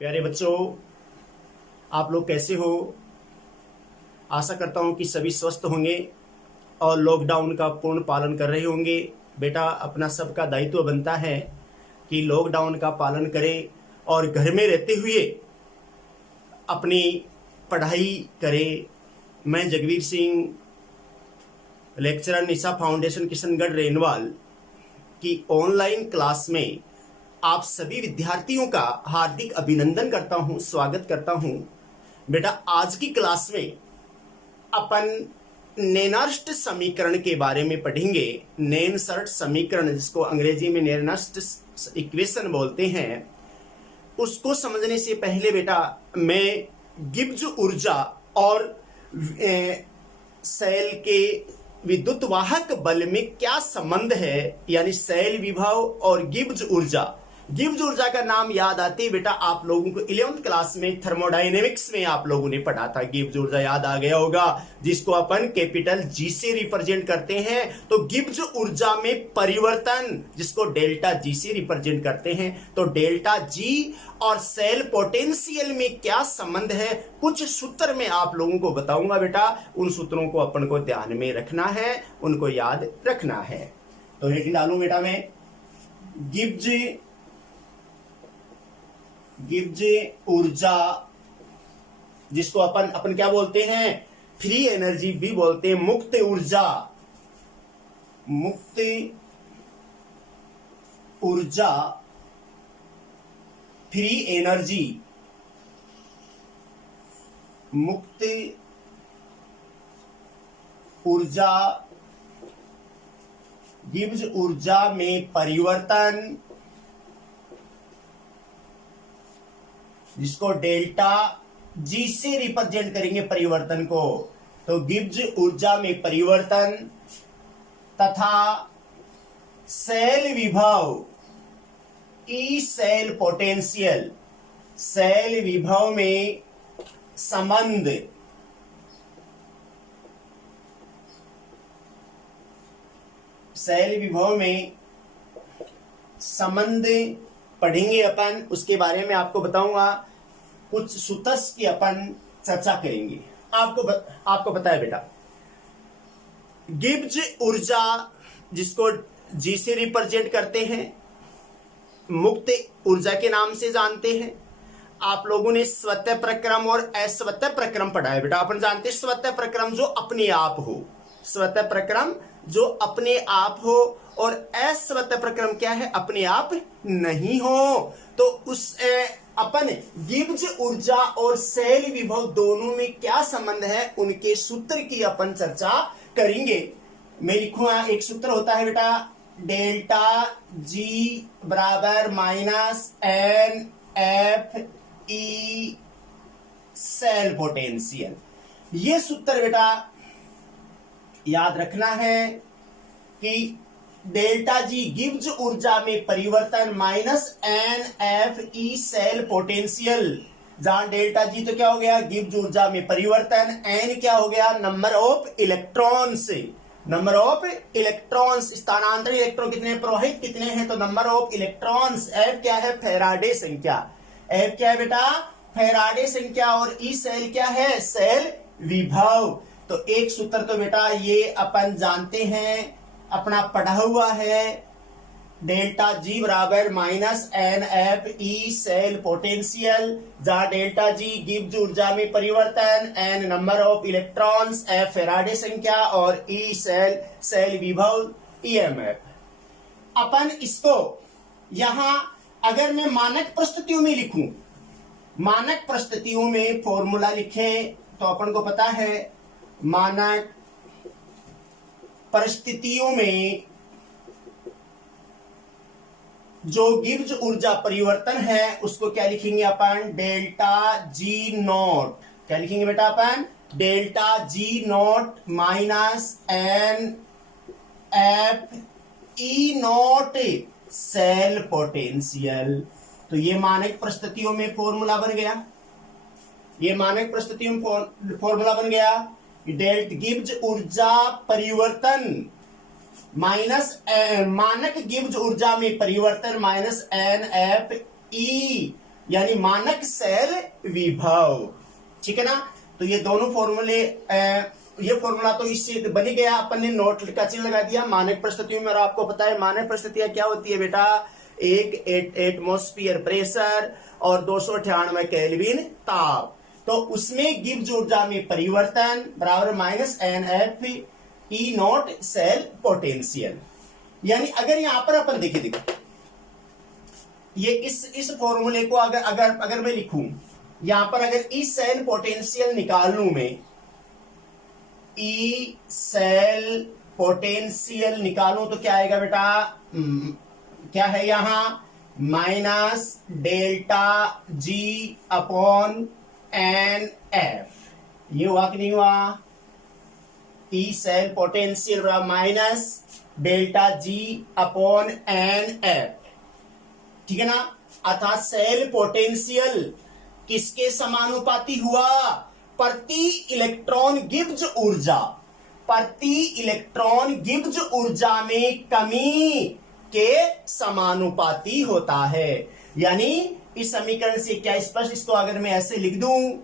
प्यारे बच्चों, आप लोग कैसे हो? आशा करता हूं कि सभी स्वस्थ होंगे और लॉकडाउन का पूर्ण पालन कर रहे होंगे। बेटा, अपना सबका दायित्व बनता है कि लॉकडाउन का पालन करें और घर में रहते हुए अपनी पढ़ाई करें। मैं जगवीर सिंह, लेक्चरर निशा फाउंडेशन किशनगढ़ रेनवाल की ऑनलाइन क्लास में आप सभी विद्यार्थियों का हार्दिक अभिनंदन करता हूं, स्वागत करता हूं। बेटा, आज की क्लास में अपन नेनर्स्ट समीकरण के बारे में पढ़ेंगे। नेनसर्ट समीकरण, जिसको अंग्रेजी में नेनर्स्ट इक्वेशन बोलते हैं, उसको समझने से पहले बेटा मैं गिब्स ऊर्जा और सेल के विद्युत वाहक बल में क्या संबंध है, यानी सेल विभव और गिब्स ऊर्जा का नाम याद आते ही बेटा आप लोगों को 11th क्लास में थर्मोडायनेमिक्स में आप लोगों ने पढ़ा था। गिब्स ऊर्जा याद आ गया होगा, जिसको अपन कैपिटल जी से रिप्रेजेंट करते हैं। तो गिब्स ऊर्जा में परिवर्तन, जिसको डेल्टा जी से रिप्रेजेंट करते हैं। तो डेल्टा जी और सेल पोटेंशियल में क्या संबंध है, कुछ सूत्र में आप लोगों को बताऊंगा बेटा। उन सूत्रों को अपन को ध्यान में रखना है, उनको याद रखना है। तो हेडिंग डालूं बेटा मैं, गिब्स ऊर्जा, जिसको अपन क्या बोलते हैं, फ्री एनर्जी भी बोलते हैं, मुक्त ऊर्जा, फ्री एनर्जी, मुक्त ऊर्जा, गिब्स ऊर्जा में परिवर्तन, जिसको डेल्टा जी से रिप्रेजेंट करेंगे परिवर्तन को। तो गिब्स ऊर्जा में परिवर्तन तथा सेल विभव, ई सेल पोटेंशियल, सेल विभव में संबंध, सेल विभव में संबंध पढ़ेंगे अपन। उसके बारे में आपको बताऊंगा, कुछ सूत्र की अपन चर्चा करेंगे। आपको पता है बेटा, गिब्स ऊर्जा, जिसको जी से रिप्रेजेंट करते हैं, मुक्त ऊर्जा के नाम से जानते हैं। आप लोगों ने स्वतः प्रक्रम और अस्वतः प्रक्रम पढ़ा है बेटा। अपन जानते हैं स्वतः प्रक्रम जो अपने आप हो, स्वतः प्रक्रम जो अपने आप हो, और अस्वतः प्रक्रम क्या है, अपने आप नहीं हो। तो उस अपन गिब्स ऊर्जा और सेल विभव दोनों में क्या संबंध है, उनके सूत्र की अपन चर्चा करेंगे। मैं लिखूंगा, एक सूत्र होता है बेटा, डेल्टा जी बराबर minus N F E cell potential. ये सूत्र बेटा याद रखना है कि डेल्टा जी गिब्स ऊर्जा में परिवर्तन minus N F E cell potential. जहां डेल्टा जी तो क्या हो गया, गिब्स ऊर्जा में परिवर्तन, एन क्या हो गया, नंबर ऑफ इलेक्ट्रॉन्स, स्थानांतरित इलेक्ट्रॉन कितने, प्रवाहित कितने हैं, तो नंबर ऑफ इलेक्ट्रॉन्स। एफ क्या है, फैराडे संख्या। एफ क्या है बेटा, फैराडे संख्या। और ई सेल क्या है, सेल विभव। तो एक सूत्र तो बेटा ये अपन जानते हैं, अपना पढ़ा हुआ है, डेल्टा जी बराबर minus N F E cell potential, जहां डेल्टा जी गिब्स ऊर्जा में परिवर्तन, N number of electrons, F Faraday संख्या, और ई सेल विभव, ईएमएफ। अपन इसको यहां अगर मैं मानक परिस्थितियों में लिखूं, मानक परिस्थितियों में फॉर्मूला लिखें, तो अपन को पता है मानक परिस्थितियों में जो गिब्स ऊर्जा परिवर्तन है उसको क्या लिखेंगे अपन, डेल्टा जी नॉट। क्या लिखेंगे बेटा अपन, delta G naught minus N F E naught cell potential. तो ये मानक परिस्थितियों में फॉर्मूला बन गया, ये मानक परिस्थितियों में फॉर्मूला बन गया। डेल्टा गिब्स ऊर्जा परिवर्तन माइनस मानक गिब्स ऊर्जा में परिवर्तन माइनस एन एफ ई यानी मानक सेल विभव। ठीक है ना। तो ये दोनों फॉर्मूले, ये फॉर्मूला तो इससे बन ही गया, अपन ने नोट का चिन्ह लगा दिया। मानक परिस्थितियों में, और आपको पता है मानक परिस्थितियां क्या होती है बेटा, एक एटमॉस्फेयर प्रेशर और 298 केल्विन ताप। तो उसमें गिब्स ऊर्जा में परिवर्तन बराबर minus NF E naught cell potential. यानी अगर यहां पर अपन देखो ये इस फॉर्मूले को अगर मैं लिखूं यहां पर, अगर ई सेल पोटेंशियल निकाल लूं मैं, ई सेल पोटेंशियल निकालूं तो क्या आएगा बेटा, क्या है यहां, minus delta G upon N F. ये हुआ कि नहीं हुआ, ई सेल पोटेंशियल बराबर minus delta G upon N F. ठीक है ना। अर्थात सेल पोटेंशियल किसके समानुपाती हुआ, प्रति इलेक्ट्रॉन गिब्स ऊर्जा, प्रति इलेक्ट्रॉन गिब्स ऊर्जा में कमी के समानुपाती होता है। यानी इस समीकरण से क्या स्पष्ट, इसको अगर मैं ऐसे लिख दूं,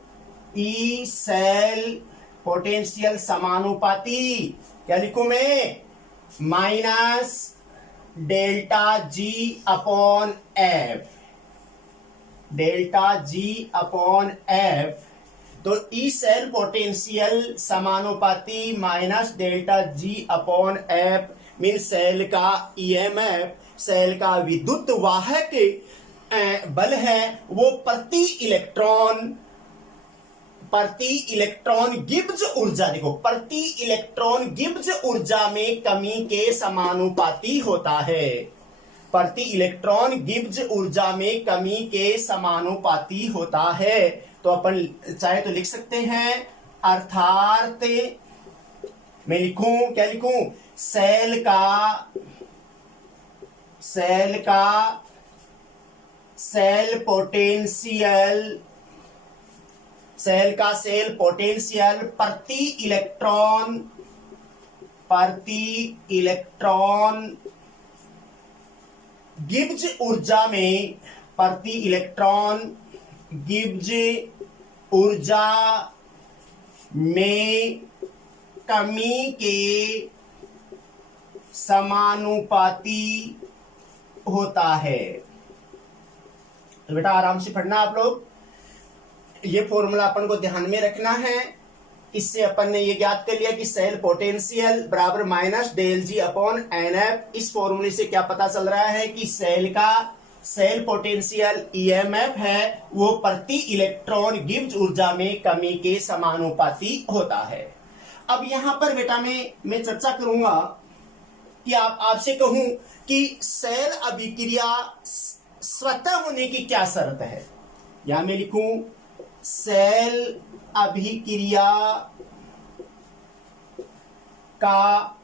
ई सेल पोटेंशियल समानुपाती, क्या लिखूं मैं, minus delta G upon F, delta G upon F. तो ई सेल पोटेंशियल समानुपाती minus delta G upon F mean cell का ईएमएफ, सेल का विद्युत वाहक बल है, वो प्रति इलेक्ट्रॉन गिब्स ऊर्जा, देखो प्रति इलेक्ट्रॉन गिब्स ऊर्जा में कमी के समानुपाती होता है, प्रति इलेक्ट्रॉन गिब्स ऊर्जा में कमी के समानुपाती होता है। तो अपन चाहे तो लिख सकते हैं, अर्थात मैं लिखूं, क्या लिखूं, सेल पोटेंशियल प्रति इलेक्ट्रॉन गिब्स ऊर्जा में, प्रति इलेक्ट्रॉन गिब्स ऊर्जा में कमी के समानुपाती होता है। तो बेटा आराम से पढ़ना आप लोग, ये फॉर्मूला अपन को ध्यान में रखना है। इससे अपन ने ये ज्ञात कर लिया कि सेल पोटेंशियल बराबर माइनस डेल जी अपॉन एन एफ। इस फॉर्मूले से क्या पता चल रहा है कि सेल पोटेंशियल ईएमएफ है वो प्रति इलेक्ट्रॉन गिब्स ऊर्जा में कमी के समानुपाती होता है। अब यहां पर बेटा मैं चर्चा करूंगा कि आपसे कहूं कि सेल अभिक्रिया स्वतः होने की क्या शर्त है। यहां मैं लिखूं, सेल अभिक्रिया का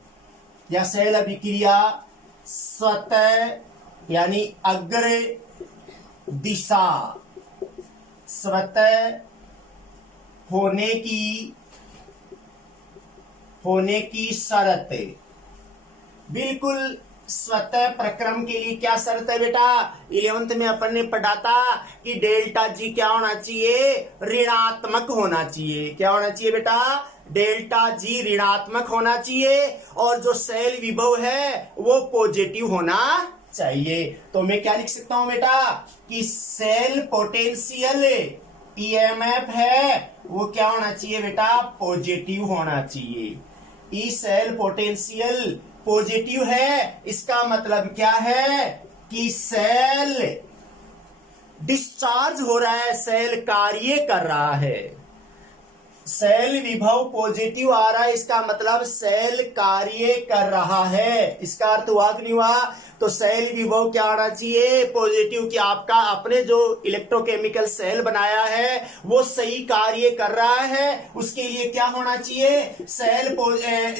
या सेल अभिक्रिया स्वतः यानी अग्र दिशा स्वतः होने की शर्त, बिल्कुल स्वतः प्रक्रम के लिए क्या शर्त है बेटा, 11th में अपन ने पढ़ा था कि डेल्टा जी क्या होना चाहिए, ऋणात्मक होना चाहिए। क्या होना चाहिए बेटा, डेल्टा जी ऋणात्मक होना चाहिए, और जो सेल विभव है वो पॉजिटिव होना चाहिए। तो मैं क्या लिख सकता हूं बेटा कि सेल पोटेंशियल ईएमएफ है वो क्या होना चाहिए बेटा, पॉजिटिव होना चाहिए। ई सेल पोटेंशियल पॉजिटिव है, इसका मतलब क्या है कि सेल डिस्चार्ज हो रहा है, सेल कार्य कर रहा है। सेल विभव पॉजिटिव आ रहा है, इसका मतलब सेल कार्य कर रहा है। इसका अर्थ हुआ कि नहीं हुआ, तो सेल विभव क्या आना चाहिए, पॉजिटिव, कि आपका अपने जो इलेक्ट्रोकेमिकल सेल बनाया है वो सही कार्य कर रहा है। उसके लिए क्या होना चाहिए,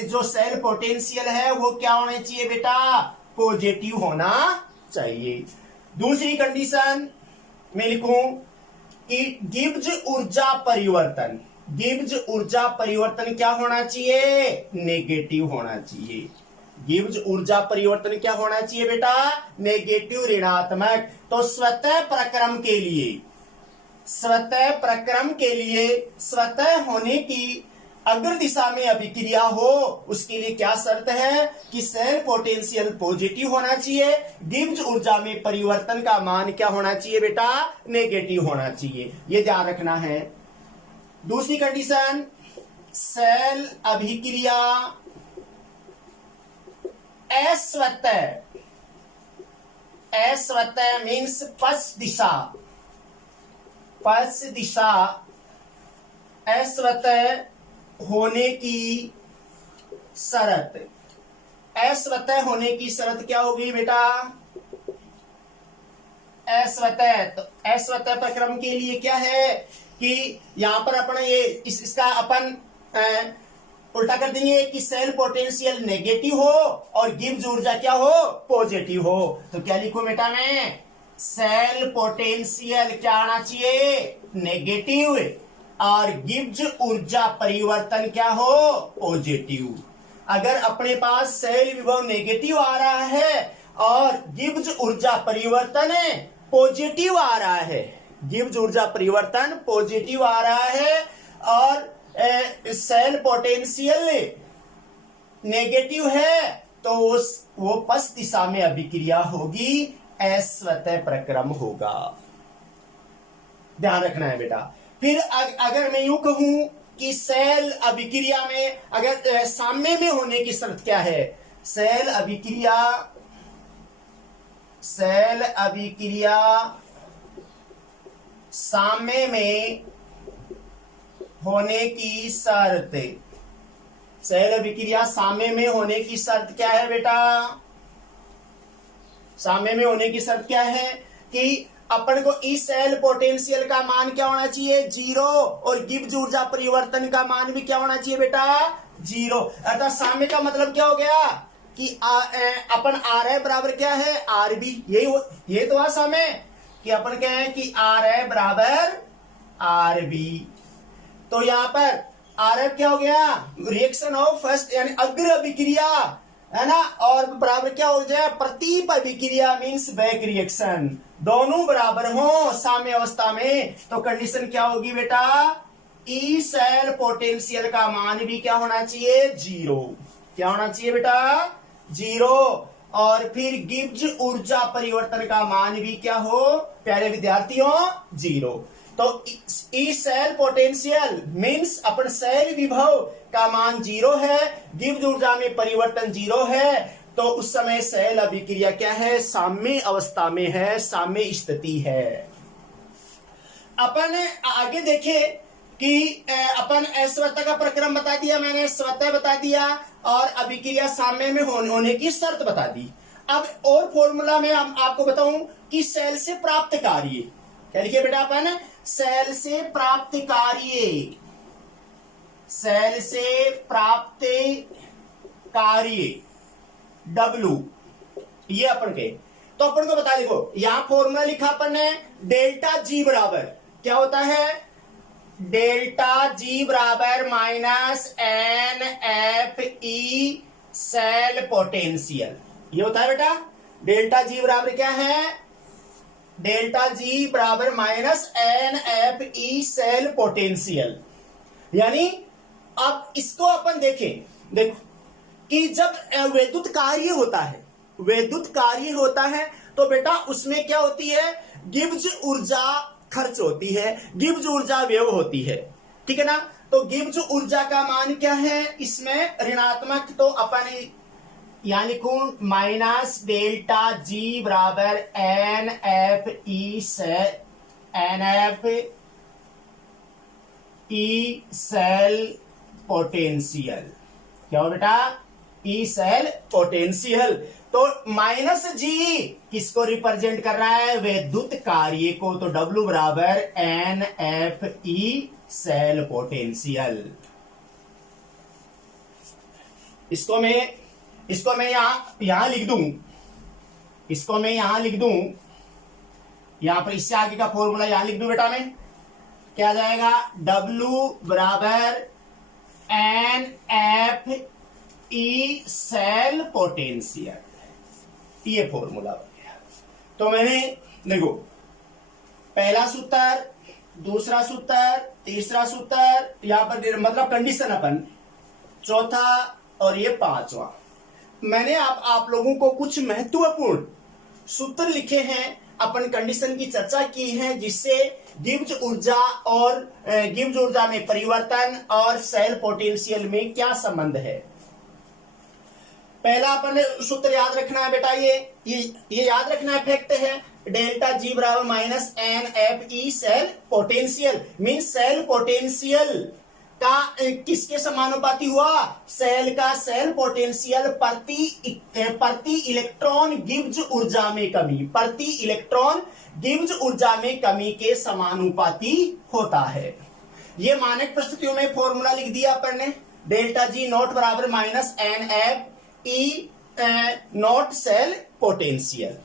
जो सेल पोटेंशियल है वो क्या होना चाहिए बेटा, पॉजिटिव होना चाहिए। दूसरी कंडीशन मैं लिखूं कि गिब्स ऊर्जा परिवर्तन क्या होना चाहिए, नेगेटिव होना चाहिए। गिब्स ऊर्जा परिवर्तन क्या होना चाहिए बेटा, नेगेटिव, ऋणात्मक। तो स्वतः प्रक्रम के लिए स्वतः प्रक्रम के लिए स्वतः होने की अग्र दिशा में अभिक्रिया हो, उसके लिए क्या शर्त है कि सेल पोटेंशियल पॉजिटिव होना चाहिए, गिब्स ऊर्जा में परिवर्तन का मान क्या होना चाहिए बेटा, नेगेटिव होना चाहिए। ये ध्यान रखना है। दूसरी कंडीशन, सेल अभिक्रिया अस्वतः मीन्स पश्च दिशा अस्वतः होने की शर्त। अस्वतः होने की शर्त क्या होगी बेटा, अस्वतः। तो अस्वतः प्रक्रम के लिए क्या है कि यहां पर अपन ये इसका अपन उल्टा कर देंगे कि सेल पोटेंशियल नेगेटिव हो और गिब्स ऊर्जा क्या हो, पॉजिटिव हो। तो क्या लिखूं बेटा मैं, सेल पोटेंशियल क्या आना चाहिए, नेगेटिव, और गिब्स ऊर्जा परिवर्तन क्या हो, पॉजिटिव। अगर अपने पास सेल विभव नेगेटिव आ रहा है और गिब्स ऊर्जा परिवर्तन पॉजिटिव आ रहा है, गिब्स ऊर्जा परिवर्तन पॉजिटिव आ रहा है और सेल पोटेंशियल नेगेटिव है, तो वो पश्च दिशा में अभिक्रिया होगी, अस्वतः प्रक्रम होगा। ध्यान रखना है बेटा। फिर अगर मैं यूं कहूं कि सेल अभिक्रिया में अगर साम्य में होने की शर्त क्या है, सेल अभिक्रिया साम्य में होने की शर्त, सेल अभिक्रिया साम्य में होने की शर्त क्या है बेटा, साम्य में होने की शर्त क्या है कि अपन को इस सेल पोटेंशियल का मान क्या होना चाहिए, 0, और गिब्स ऊर्जा परिवर्तन का मान भी क्या होना चाहिए बेटा, 0। अर्थात साम्य का मतलब क्या हो गया कि अपन आर आई बराबर क्या है, आर बी। ये तो हुआ साम्य कि अपन क्या है कि आर आई बराबर आर बी। तो यहां पर आर एफ क्या हो गया, रिएक्शन ऑफ फर्स्ट यानी अग्र अभिक्रिया है ना, और बराबर क्या हो जाए, प्रतीप अभिक्रिया मीन्स बैक रिएक्शन, दोनों बराबर हो साम्य अवस्था में। तो कंडीशन क्या होगी बेटा, ई सेल पोटेंशियल का मान भी क्या होना चाहिए, 0। क्या होना चाहिए बेटा, 0। और फिर गिब्स ऊर्जा परिवर्तन का मान भी क्या हो प्यारे विद्यार्थियों, 0। तो ई सेल पोटेंशियल मीन्स अपन सेल विभव का मान 0 है, गिब्स ऊर्जा में परिवर्तन 0 है, तो उस समय सेल अभिक्रिया क्या है, साम्य अवस्था में है, साम्य स्थिति है। अपन आगे देखे कि अपन अस्वतः का प्रक्रम बता दिया मैंने, स्वतः बता दिया और अभिक्रिया साम्य में होने की शर्त बता दी। अब और फॉर्मूला में आपको बताऊं कि सेल से प्राप्त कार्य, क्या लिखिए बेटा अपन, सेल से प्राप्त कार्य, सेल से प्राप्त कार्य W, ये अपन के। तो अपन को बता देखो, यहां फॉर्मूला लिखा अपन ने, डेल्टा G बराबर क्या होता है, डेल्टा G बराबर माइनस NFE सेल पोटेंशियल, ये होता है बेटा। डेल्टा G बराबर क्या है, डेल्टा G बराबर माइनस NFE सेल पोटेंशियल। यानी अब इसको अपन देखें, देखो कि जब वैद्युत कार्य होता है तो बेटा उसमें क्या होती है, गिब्स ऊर्जा खर्च होती है, गिब्स ऊर्जा व्यय होती है, ठीक है ना। तो गिब्स ऊर्जा का मान क्या है इसमें, ऋणात्मक, तो अपन यानी कौन माइनस डेल्टा G बराबर NFE से NFE सेल पोटेंशियल, क्या हो बेटा, ई सेल पोटेंशियल। तो माइनस G किसको रिप्रेजेंट कर रहा है, वैद्युत कार्य को, तो W बराबर NFE सेल पोटेंशियल। इसको मैं यहां लिख दूं, इसको मैं यहां लिख दूं, यहां पर इससे आगे का फॉर्मूला यहां लिख दूं बेटा मैं, क्या जाएगा, W बराबर NFE सेल पोटेंशियल, ये फॉर्मूला बन गया। तो मैंने देखो पहला सूत्र दूसरा सूत्र, तीसरा सूत्र, यहां पर मतलब कंडीशन अपन, चौथा और ये पांचवा। मैंने आप लोगों को कुछ महत्वपूर्ण सूत्र लिखे हैं, अपन कंडीशन की चर्चा की है, जिससे गिब्स ऊर्जा और गिब्स ऊर्जा में परिवर्तन और सेल पोटेंशियल में क्या संबंध है। पहला अपन सूत्र याद रखना है बेटा, ये याद रखना है, फैक्ट है, डेल्टा जी बराबर minus N F E cell potential, mean cell potential का किसके समानुपाती हुआ, सेल का सेल पोटेंशियल प्रति इलेक्ट्रॉन गिब्स ऊर्जा में कमी, प्रति इलेक्ट्रॉन गिब्स ऊर्जा में कमी के समानुपाती होता है। ये मानक परिस्थितियों में फॉर्मूला लिख दिया अपन ने, डेल्टा जी नॉट बराबर minus N F E naught cell potential.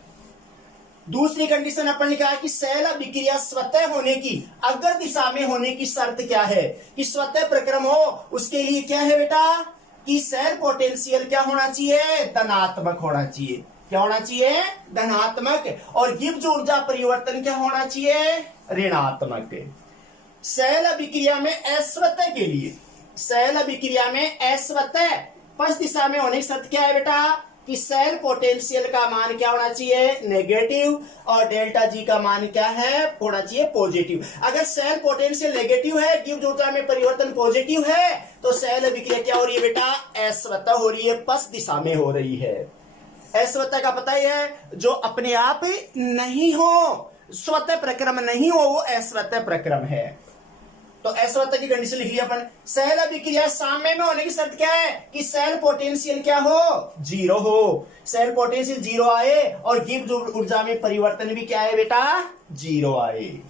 दूसरी कंडीशन अपन लिखा है कि सेल अभिक्रिया स्वतः होने की, अग्र दिशा में होने की शर्त क्या है, कि स्वतः प्रक्रम हो। उसके लिए क्या है बेटा, कि सेल पोटेंशियल क्या होना चाहिए, धनात्मक होना चाहिए। क्या होना चाहिए, धनात्मक। और गिब्स ऊर्जा परिवर्तन क्या होना चाहिए, ऋणात्मक। सेल अभिक्रिया में अस्वतः के लिए, सेल अभिक्रिया में अस्वतः पश्च दिशा में होने की शर्त क्या है बेटा, कि सेल पोटेंशियल का मान क्या होना चाहिए, नेगेटिव, और डेल्टा जी का मान क्या है, होना चाहिए पॉजिटिव। अगर सेल पोटेंशियल नेगेटिव है, गिब्स ऊर्जा में परिवर्तन पॉजिटिव है, तो सेल अभिक्रिया क्या हो रही है बेटा, अस्वतः हो रही है, पश्च दिशा में हो रही है। अस्वतः का पता ही है, जो अपने आप नहीं हो, स्वतः प्रक्रम नहीं हो, वो अस्वतः प्रक्रम है। तो अस्वतः की कंडीशन लिख लिया अपन। सेल अभिक्रिया साम्य में होने की शर्त क्या है, कि सेल पोटेंशियल क्या हो, जीरो हो। सेल पोटेंशियल जीरो आए और गिब्स ऊर्जा में परिवर्तन भी क्या है बेटा, जीरो आए।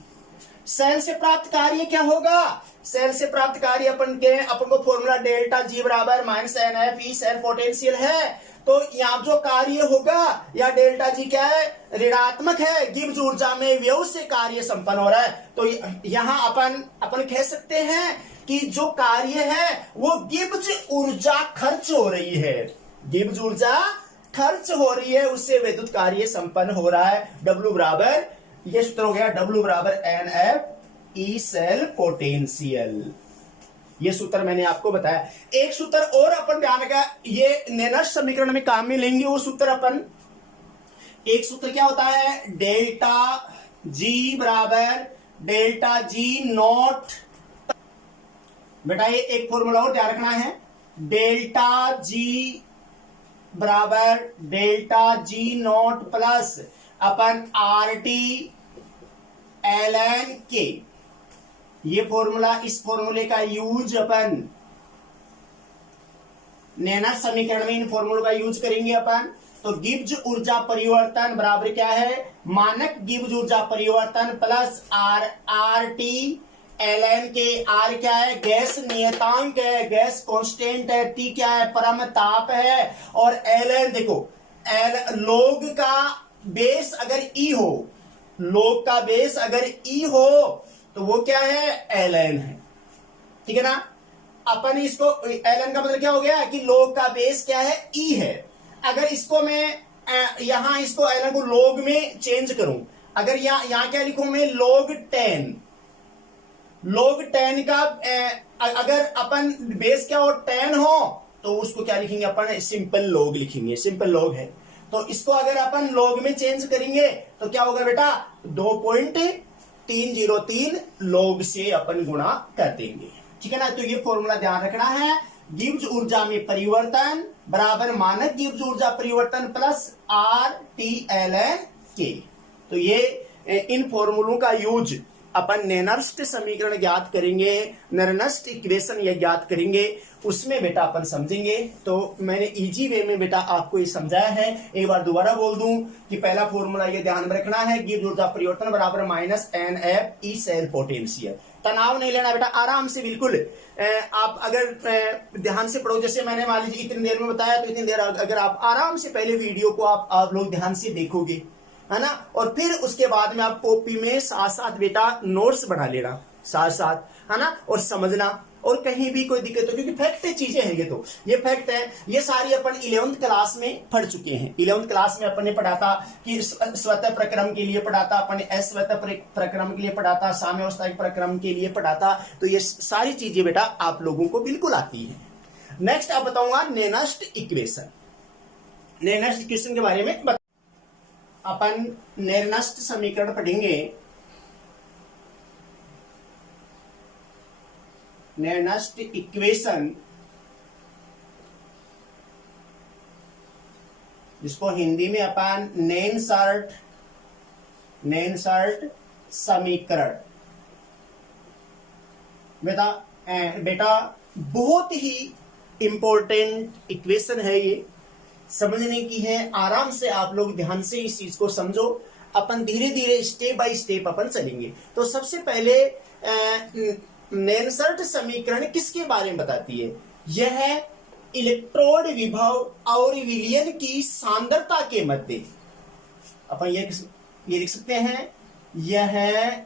सेल से प्राप्त कार्य क्या होगा, सेल से प्राप्त कार्य अपन को फॉर्मूला डेल्टा जी बराबर minus N F E cell potential है। तो यहां जो कार्य होगा, या डेल्टा जी क्या है, ऋणात्मक है, गिब्स ऊर्जा में व्यय से कार्य संपन्न हो रहा है। तो यहां अपन कह सकते हैं कि जो कार्य है वो गिब्स ऊर्जा खर्च हो रही है, गिब्स ऊर्जा खर्च हो रही है, उससे विद्युत कार्य संपन्न हो रहा है। W बराबर, ये सूत्र हो गया, W बराबर N F E cell potential. ये सूत्र मैंने आपको बताया। एक सूत्र और अपन ध्यान रखा, ये नेनर्स समीकरण में काम में लेंगे वो सूत्र अपन। एक सूत्र क्या होता है, डेल्टा जी बराबर डेल्टा जी नॉट, बेटा ये एक फॉर्मूला और ध्यान रखना है, डेल्टा जी बराबर डेल्टा जी नॉट प्लस अपन R T L N K. ये फॉर्मूला, इस फॉर्मूले का यूज अपन नेनर समीकरण में इन फॉर्मूलों का यूज करेंगे अपन। तो गिब्स ऊर्जा परिवर्तन बराबर क्या है, मानक गिब्स ऊर्जा परिवर्तन plus R T L N K. R क्या है, गैस नियतांक है, गैस कांस्टेंट है, टी क्या है, परम ताप है, और एल एन देखो, लोग का बेस अगर ई हो, लोग का बेस अगर ई हो तो वो क्या है, एल एन है, ठीक है ना। अपन इसको एल एन का मतलब क्या हो गया, कि लोग का बेस क्या है, ई है। अगर इसको मैं यहां इसको एल एन को लोग में चेंज करूं, अगर यहां क्या लिखूं मैं, लोग 10, लोग 10 का अगर अपन बेस क्या हो 10 हो, तो उसको क्या लिखेंगे अपन, सिंपल लोग लिखेंगे, सिंपल लोग है। तो इसको अगर अपन लोग में चेंज करेंगे तो क्या होगा बेटा, 2.303 लोग से अपन गुणा कर देंगे, ठीक है ना। तो ये फॉर्मूला ध्यान रखना है, गिब्स ऊर्जा में परिवर्तन बराबर मानक गिब्स ऊर्जा परिवर्तन plus R T L N K. तो ये इन फॉर्मूलों का यूज अपन नेनर्स्ट समीकरण ज्ञात करेंगे, नेनर्स्ट इक्वेशन ये ज्ञात करेंगे, उसमें बेटा अपन समझेंगे। तो मैंने इजी वे में बेटा आपको ये समझाया है। एक बार दोबारा बोल दूं कि पहला फॉर्मूला ये ध्यान में रखना है, गिब्स ऊर्जा परिवर्तन बराबर minus N F E cell potential. तनाव नहीं लेना बेटा, आराम से बिल्कुल आप अगर ध्यान से पढ़ो, जैसे मैंने मान लीजिए इतनी देर में बताया, तो इतनी देर अगर आप आराम से पहले वीडियो को आप लोग ध्यान से देखोगे, है ना, और फिर उसके बाद में आप कॉपी में साथ साथ बेटा नोट्स बना लेना साथ साथ, है ना, और समझना, और कहीं भी कोई दिक्कत हो, क्योंकि फैक्ट चीजें हैं, ये फैक्ट है। ये सारी अपन 11th क्लास में पढ़ चुके हैं। 11th क्लास में अपन ने पढ़ा था कि स्वतः प्रक्रम के लिए पढ़ा था, अपन ने अस्वतः प्रक्रम के लिए पढ़ा था, साम्यावस्थायिक प्रक्रम के लिए पढ़ा था। तो ये सारी चीजें बेटा आप लोगों को बिल्कुल आती है। नेक्स्ट आप बताऊंगा नेनस्ट इक्वेशन। नेनस्ट इक्वेशन के बारे में अपन नेनस्ट समीकरण पढ़ेंगे। नेनस्ट इक्वेशन, जिसको हिंदी में अपन नेनसर्ट समीकरण। बेटा बहुत ही इंपॉर्टेंट इक्वेशन है, ये समझने की है। आराम से आप लोग ध्यान से इस चीज को समझो। अपन धीरे धीरे स्टेप बाय स्टेप अपन चलेंगे। तो सबसे पहले नेनसर्ट समीकरण किसके बारे में बताती है? यह इलेक्ट्रोड विभव और विलयन की सांद्रता के मध्य, अपन ये लिख सकते हैं, यह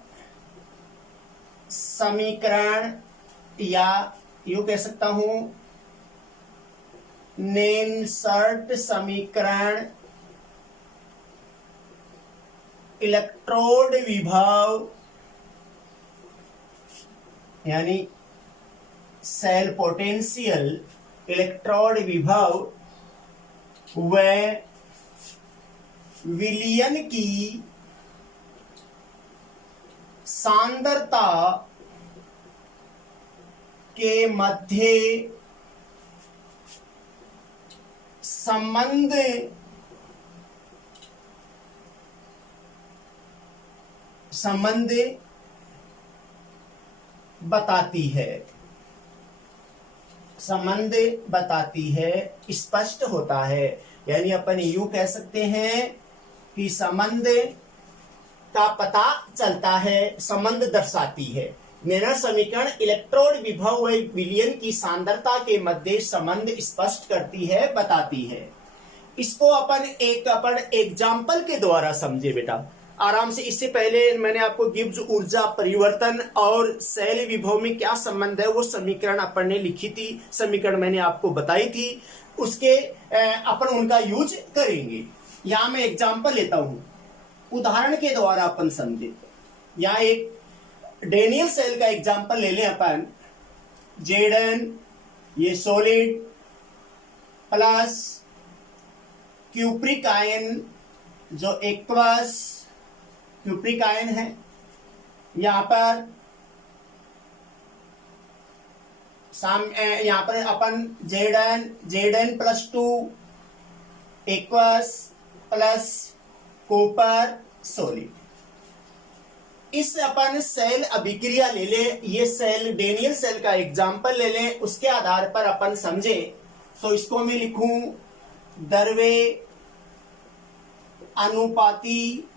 समीकरण, या यूं कह सकता हूं नेनसर्ट समीकरण इलेक्ट्रोड विभव यानी सेल पोटेंशियल, इलेक्ट्रोड विभव व विलयन की सांद्रता के मध्य संबंध बताती है, संबंध बताती है, स्पष्ट होता है। यानी अपन यूं कह सकते हैं कि संबंध का पता चलता है, संबंध दर्शाती है। नेनर्ट समीकरण इलेक्ट्रोड विभव व विलयन की सांद्रता के मध्य संबंध स्पष्ट करती है, बताती है। इसको अपन एग्जाम्पल के द्वारा समझे बेटा आराम से। इससे पहले मैंने आपको गिब्स ऊर्जा परिवर्तन और सेल विभव में क्या संबंध है वो समीकरण अपन ने लिखी थी, समीकरण मैंने आपको बताई थी, उसके अपन उनका यूज करेंगे। यहां मैं एग्जाम्पल लेता हूं, उदाहरण के द्वारा अपन समझे। यहां एक डेनियल सेल का एग्जाम्पल ले लें अपन। Zn ये सॉलिड प्लस क्यूप्रिक आयन जो एक्वस क्यूप्रिक आयन है, यहां पर अपन Zn plus 2 aqueous plus copper solid. इस अपन सेल अभिक्रिया ले लें, ये सेल डेनियल सेल का एग्जाम्पल ले लें, उसके आधार पर अपन समझे। तो इसको मैं लिखूं द्रव्य अनुपाती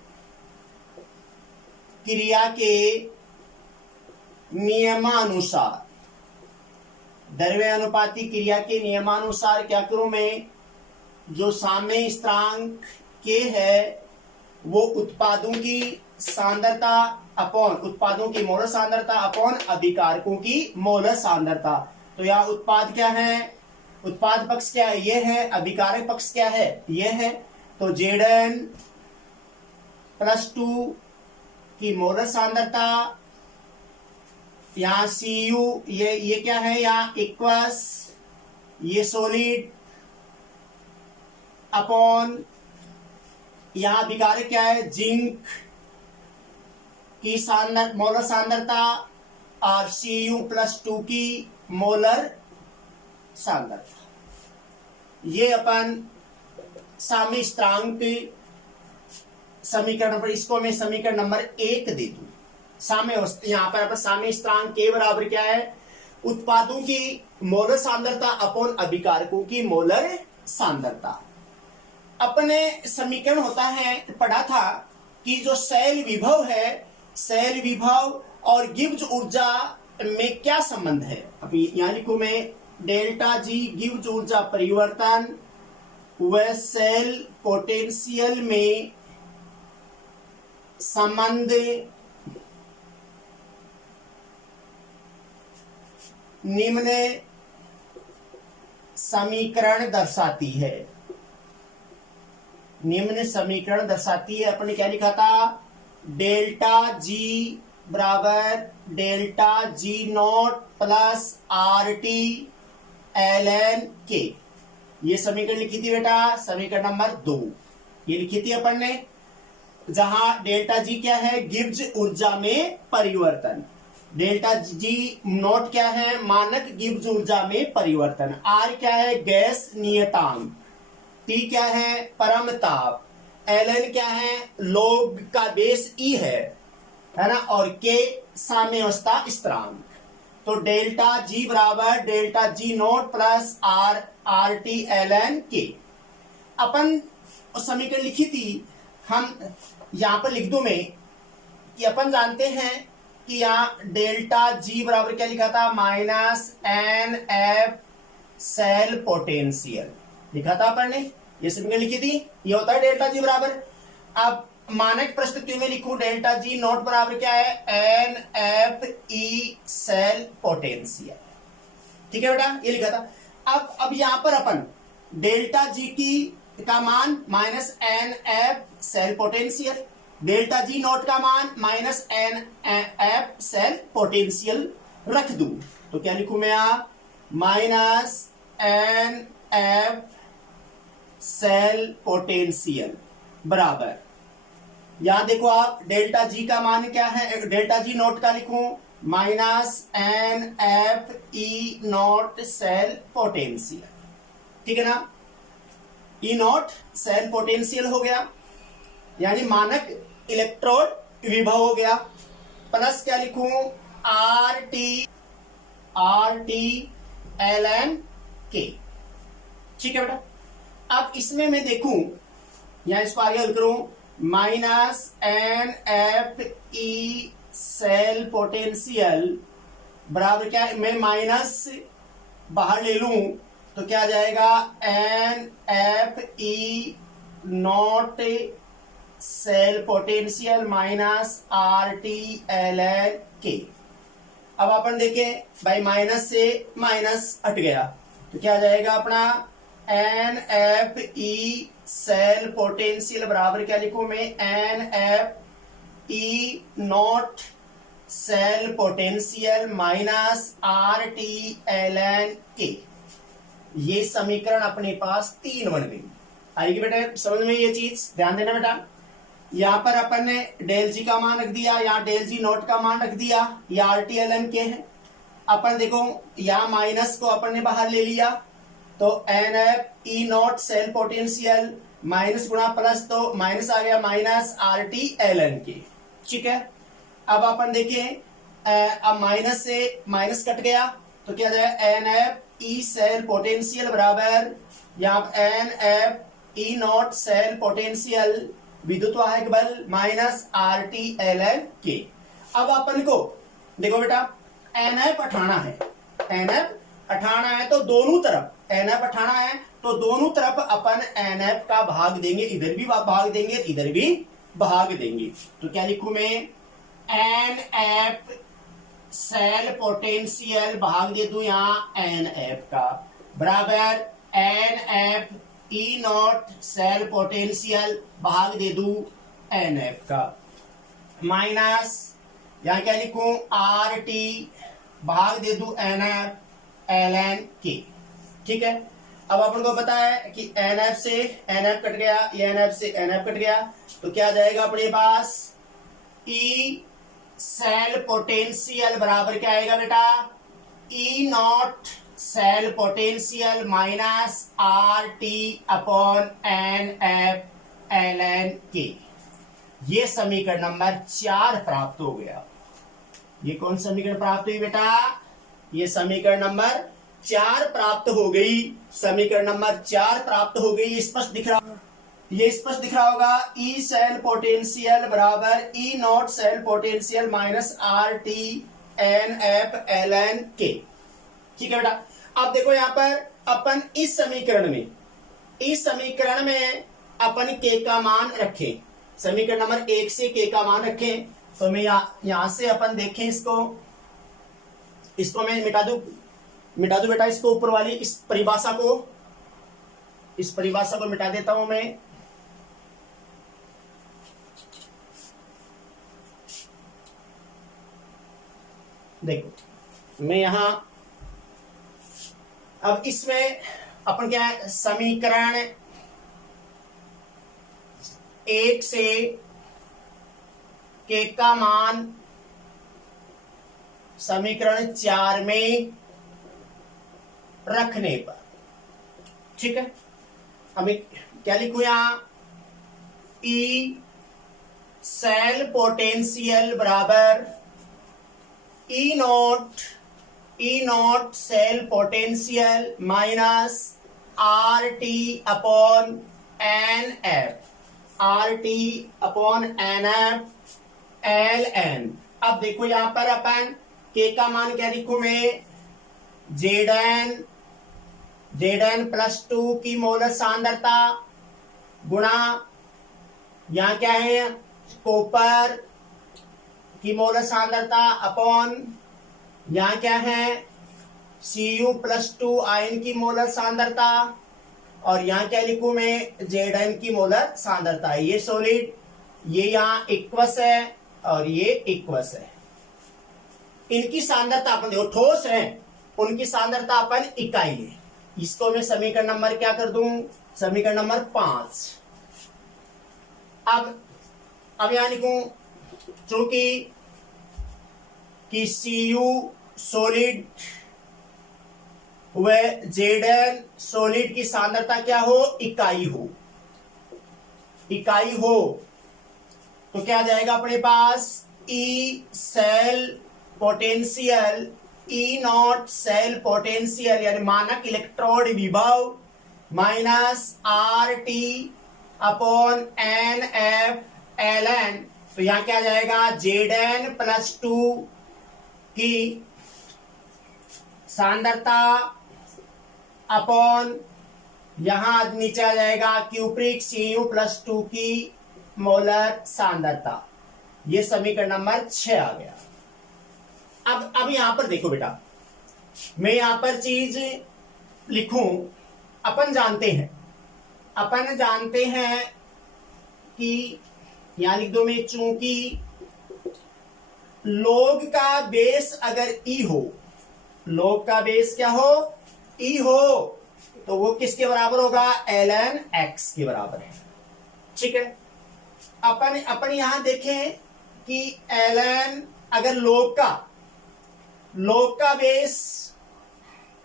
क्रिया के नियमानुसार, द्रव्य अनुपाती क्रिया के नियमानुसार क्या करूं मैं, जो साम्य स्थिरांक के है वो उत्पादों की सांद्रता अपॉन उत्पादों की मोलर सांद्रता अपॉन अभिकारकों की मोलर सांद्रता। तो यहाँ उत्पाद क्या है, उत्पाद पक्ष क्या है, ये है, अभिकारक पक्ष क्या है, ये है। तो Zn प्लस 2 की मोलर सांद्रता, यहाँ Cu ये क्या है, यहाँ एक्वस ये सॉलिड अपॉन यहाँ अभिकारक क्या है, जिंक की मोलर सांद्रता और Cu प्लस 2 की मोलर सांद्रता। ये अपन साम्य स्थिरांक समीकरण पर, इसको मैं समीकरण नंबर 1 दे दूं। साम्य यहां पर साम्य स्थिरांक के बराबर क्या है, उत्पादों की मोलर सांद्रता अपॉन अभिकारकों की मोलर सांद्रता। अपने समीकरण होता है, पढ़ा था कि जो सेल विभव है, सेल विभव और गिब्स ऊर्जा में क्या संबंध है। अभी यहां लिखूं मैं डेल्टा जी गिब्स ऊर्जा परिवर्तन व सेल पोटेंशियल में संबंध निम्न समीकरण दर्शाती है। निम्न समीकरण दर्शाती है। अपन ने क्या लिखा था, डेल्टा जी बराबर delta G naught plus R T L N K. ये समीकरण लिखी थी बेटा, समीकरण नंबर 2 ये लिखी थी अपन ने, जहां डेल्टा जी क्या है, गिब्स ऊर्जा में परिवर्तन। डेल्टा जी नॉट क्या है, मानक गिब्स ऊर्जा में परिवर्तन। आर क्या है, गैस नियतांक। टी क्या है, परम ताप। एल एन क्या है, लोग का बेस ई है ना, और के साम्यावस्था स्थिरांक। तो डेल्टा जी बराबर delta G naught plus R T L N K. अपन समीकरण लिखी थी, हम यहां पर लिख दूं मैं कि अपन जानते हैं कि यहां डेल्टा जी बराबर क्या लिखा था, minus N F cell potential लिखा था अपन ने, ये समीकरण लिखी थी। ये होता है डेल्टा जी बराबर। अब मानक परिस्थिति में लिखूं, डेल्टा जी नॉट बराबर क्या है, N F E cell potential. ठीक है बेटा, ये लिखा था। अब यहां पर अपन डेल्टा जी का मान minus N F cell potential, delta G naught का मान minus N F cell potential रख दूं तो क्या लिखूं मैं, minus N F cell potential बराबर, यहां देखो आप डेल्टा जी का मान क्या है, डेल्टा जी नॉट का लिखूं minus N F E naught cell potential. ठीक है ना, ई नॉट सेल पोटेंशियल हो गया, यानी मानक इलेक्ट्रोड विभव हो गया, प्लस क्या लिखूं, are T L N K. ठीक है बेटा, अब इसमें मैं देखूं, यहां इसको आगे हल करूं, minus N F E cell potential बराबर क्या है, मैं माइनस बाहर ले लूं तो क्या आ जाएगा, N F E naught cell potential minus R T L N K. अब अपन देखें भाई, माइनस से माइनस हट गया तो क्या आ जाएगा अपना, N F E cell potential बराबर क्या लिखूं मैं, N F E naught cell potential minus R T L N K. ये समीकरण अपने पास 3 बन गई। आएगी बेटा समझ में ये चीज, ध्यान देना बेटा। यहां पर अपन ने डेल जी का मान रख दिया, यहां डेल जी नॉट का मान रख दिया, ये आर टी एल एन के है। अपन देखो यहां माइनस को अपन ने बाहर ले लिया तो N F E naught cell potential minus गुणा प्लस, तो माइनस आ गया minus R T L N K. ठीक है, अब अपन देखें, अब माइनस से माइनस कट गया तो क्या जाएगा, N F E cell potential बराबर, यहाँ N F E naught cell potential विद्युत वाहक बल minus R T L N K. अब अपन को देखो बेटा, एन एफ हटाना है, एन एफ हटाना है तो दोनों तरफ एन एफ हटाना है तो दोनों तरफ अपन एन एफ का भाग देंगे, इधर भी भाग देंगे इधर भी भाग देंगे। तो क्या लिखूं मैं, एन एफ सेल पोटेंशियल भाग दे दूं यहां एन एफ का बराबर N F E naught cell potential भाग दे दूं एन एफ का, माइनस यहां क्या लिखूं, आर टी भाग दे दूं N F l N K. ठीक है, अब अपन को पता है कि एन एफ से एन एफ कट गया, ये एन एफ से एन एफ कट गया तो क्या जाएगा अपने पास, ई सेल पोटेंशियल बराबर क्या आएगा बेटा, E naught cell potential minus R T upon N F l N K. ये समीकरण नंबर 4 प्राप्त हो गया। ये कौन समीकरण प्राप्त हुई बेटा, ये समीकरण नंबर 4 प्राप्त हो गई। समीकरण नंबर 4 प्राप्त हो गई, स्पष्ट दिख रहा, ये स्पष्ट दिख रहा होगा, ई सेल पोटेंशियल बराबर E naught cell potential minus R T n F l N K. ठीक है बेटा, अब देखो यहां पर अपन इस समीकरण में अपन के का मान रखें, समीकरण नंबर 1 से के का मान रखें तो मैं यहां से अपन देखें इसको मैं मिटा दूं, मिटा दो बेटा इसको, ऊपर वाली इस परिभाषा को मिटा देता हूं मैं। देखो मैं यहां अब इसमें अपन क्या है, समीकरण 1 से के का मान समीकरण 4 में रखने पर, ठीक है, हमें क्या लिखू यहां, ई सेल पोटेंशियल बराबर E naught cell potential minus R T upon N F, l n. अब देखो यहां पर अपन के का मान क्या लिखू मैं, जेड प्लस 2 की मोलर सांद्रता गुणा यहां क्या है, कॉपर की मोलर सांद्रता अपॉन यहां क्या है, Cu प्लस 2 आयन की मोलर सांद्रता, और यहां क्या लिखू मैं, Zn की मोलर सांद्रता। ये सॉलिड, ये यहां इक्वस है और ये इक्वस है। इनकी सांद्रता अपन देखो, ठोस है, उनकी सांद्रता अपन इकाई है। इसको मैं समीकरण नंबर क्या कर दूं, समीकरण नंबर 5। अब यहां लिखूं, चूंकि Cu सॉलिड व Zn सॉलिड की सांद्रता क्या हो, इकाई हो, तो क्या जाएगा अपने पास, E cell potential, E naught cell potential यानी मानक इलेक्ट्रोड विभव minus R T upon N F l n. तो यहां क्या जाएगा, Zn प्लस 2 की सांद्रता अपॉन यहां नीचे आ जाएगा क्यूप्रिक Cu प्लस 2 की मोलर सांद्रता। ये समीकरण नंबर 6 आ गया। अब यहां पर देखो बेटा, मैं यहां पर चीज लिखूं, अपन जानते हैं कि यहां लिख दो मैं, चूंकि लॉग का बेस अगर ई हो, लॉग का बेस क्या हो, ई हो, तो वो किसके बराबर होगा, ln x के बराबर है, ठीक है। अपन यहां देखें कि ln अगर लॉग का बेस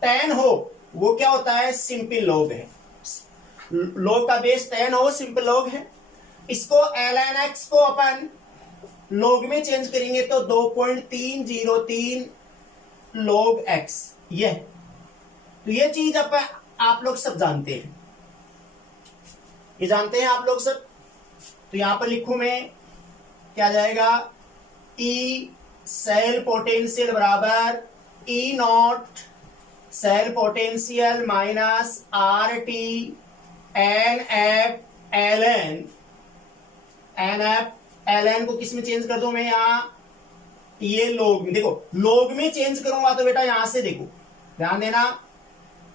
10 हो, वो क्या होता है, सिंपल लॉग है। लॉग का बेस 10 हो, सिंपल लॉग है। इसको ln x को अपन लॉग में चेंज करेंगे तो 2.303 log x, ये तो ये चीज आप लोग सब जानते हैं, ये जानते हैं आप लोग सब। तो यहां पर लिखूं मैं, क्या जाएगा, ई सेल पोटेंशियल बराबर E naught cell potential minus R T n F l n को किस में चेंज कर दूं मैं, यहां ये लॉग में, देखो लॉग में चेंज करूंगा तो बेटा यहां से देखो ध्यान देना,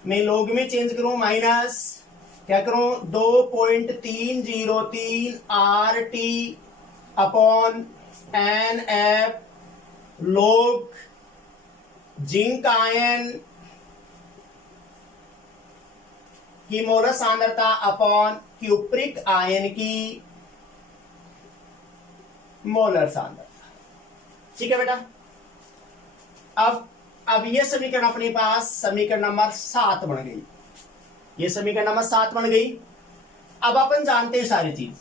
मैं लॉग में चेंज करूं माइनस क्या करूं, 2.303 R T upon N F log zinc ion की मोलर सांद्रता अपॉन क्यूप्रिक आयन की मोलर सांद्रता, ठीक है बेटा। अब ये समीकरण अपने पास समीकरण नंबर 7 बन गई, ये समीकरण नंबर 7 बन गई। अब अपन जानते हैं सारी चीज,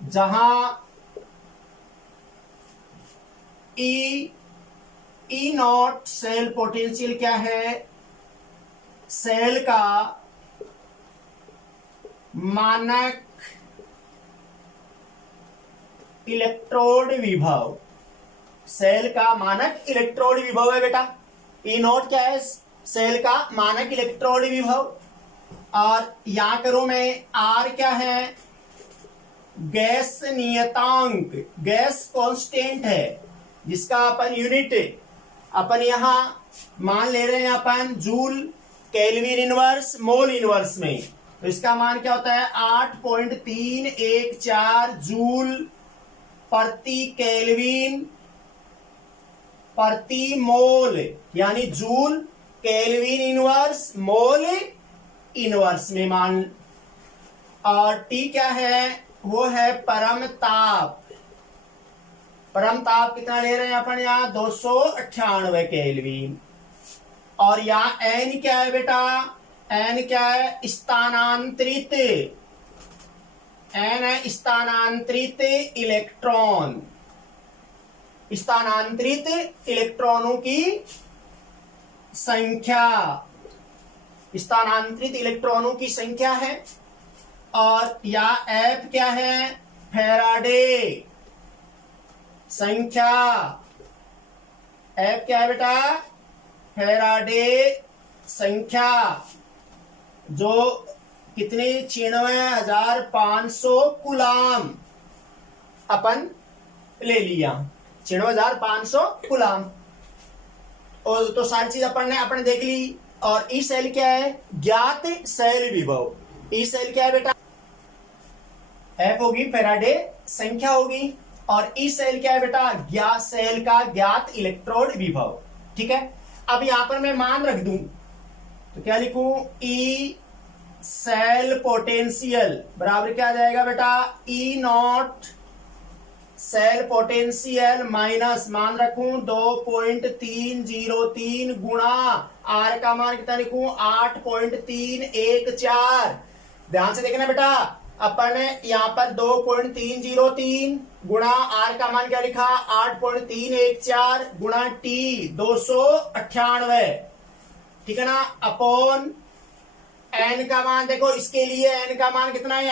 जहां ई नॉट सेल पोटेंशियल क्या है, सेल का मानक इलेक्ट्रोड विभव, सेल का मानक इलेक्ट्रोड विभव है बेटा। ई नॉट क्या है, सेल का मानक इलेक्ट्रोड विभव, और यहां करूं मैं आर क्या है, गैस नियतांक, गैस कांस्टेंट है, जिसका अपन यूनिट अपन यहां मान ले रहे हैं अपन joule kelvin inverse mole inverse में, तो इसका मान क्या होता है 8.314 जूल प्रति केल्विन प्रति मोल, यानी joule kelvin inverse mole inverse में मान। और टी क्या है, वो है परम ताप। परम ताप कितना ले रहे हैं अपन यहाँ 298 केल्विन। और यहाँ एन क्या है बेटा, एन क्या है स्थानांतरित, एन है स्थानांतरित इलेक्ट्रॉन, स्थानांतरित इलेक्ट्रॉनों की संख्या, स्थानांतरित इलेक्ट्रॉनों की संख्या है। और या एफ क्या है फैराडे संख्या, एफ क्या है बेटा फैराडे संख्या, जो कितनी 96,500 कुलाम अपन ले लिया, 96,500 कुलाम। और तो सारी चीज अपन ने देख ली। और ई सेल क्या है, ज्ञात सेल विभव। ई सेल क्या है बेटा, एफ होगी फैराडे संख्या होगी, और ई सेल क्या है बेटा, ज्ञात सेल का ज्ञात इलेक्ट्रोड विभव। ठीक है, अब यहां पर मैं मान रख दूं तो क्या लिखूं, ई सेल पोटेंशियल बराबर क्या आ जाएगा बेटा, E naught cell potential minus मान रखूं 2.303 गुणा आर का मान कितना लिखूं 8.314। ध्यान से देखना बेटा, अपन ने यहां पर 2.303 गुणा आर का मान क्या लिखा 8.314 गुणा टी 298, ठीक है ना, अपॉन एन का मान देखो, इसके लिए एन का मान कितना है